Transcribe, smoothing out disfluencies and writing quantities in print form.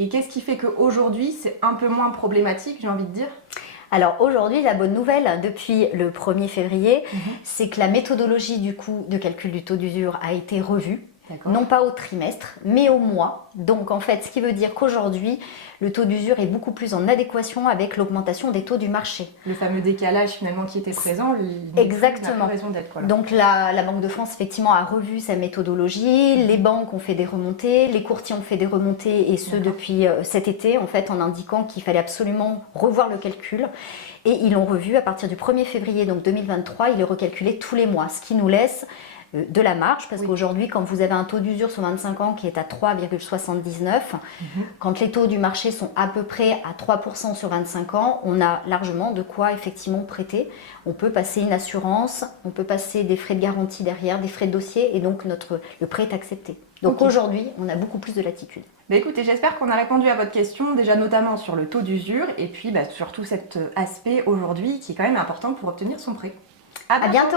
Et qu'est-ce qui fait qu'aujourd'hui, c'est un peu moins problématique, j'ai envie de dire? Alors aujourd'hui, la bonne nouvelle, depuis le 1er février, c'est que la méthodologie du coût de calcul du taux d'usure a été revue. Non pas au trimestre, mais au mois. Donc en fait, ce qui veut dire qu'aujourd'hui, le taux d'usure est beaucoup plus en adéquation avec l'augmentation des taux du marché. Le fameux décalage finalement qui était présent, exactement. n'a pas raison d'être, quoi, là. Donc la Banque de France effectivement a revu sa méthodologie, les banques ont fait des remontées, les courtiers ont fait des remontées et ce depuis cet été en fait en indiquant qu'il fallait absolument revoir le calcul. Et ils l'ont revu à partir du 1er février donc 2023, il est recalculé tous les mois, ce qui nous laisse de la marge, parce qu'aujourd'hui, quand vous avez un taux d'usure sur 25 ans qui est à 3,79, quand les taux du marché sont à peu près à 3% sur 25 ans, on a largement de quoi effectivement prêter. On peut passer une assurance, on peut passer des frais de garantie derrière, des frais de dossier, et donc le prêt est accepté. Donc aujourd'hui, on a beaucoup plus de latitude. Bah écoutez, j'espère qu'on a répondu à votre question, déjà notamment sur le taux d'usure, et puis surtout cet aspect aujourd'hui qui est quand même important pour obtenir son prêt. À bientôt.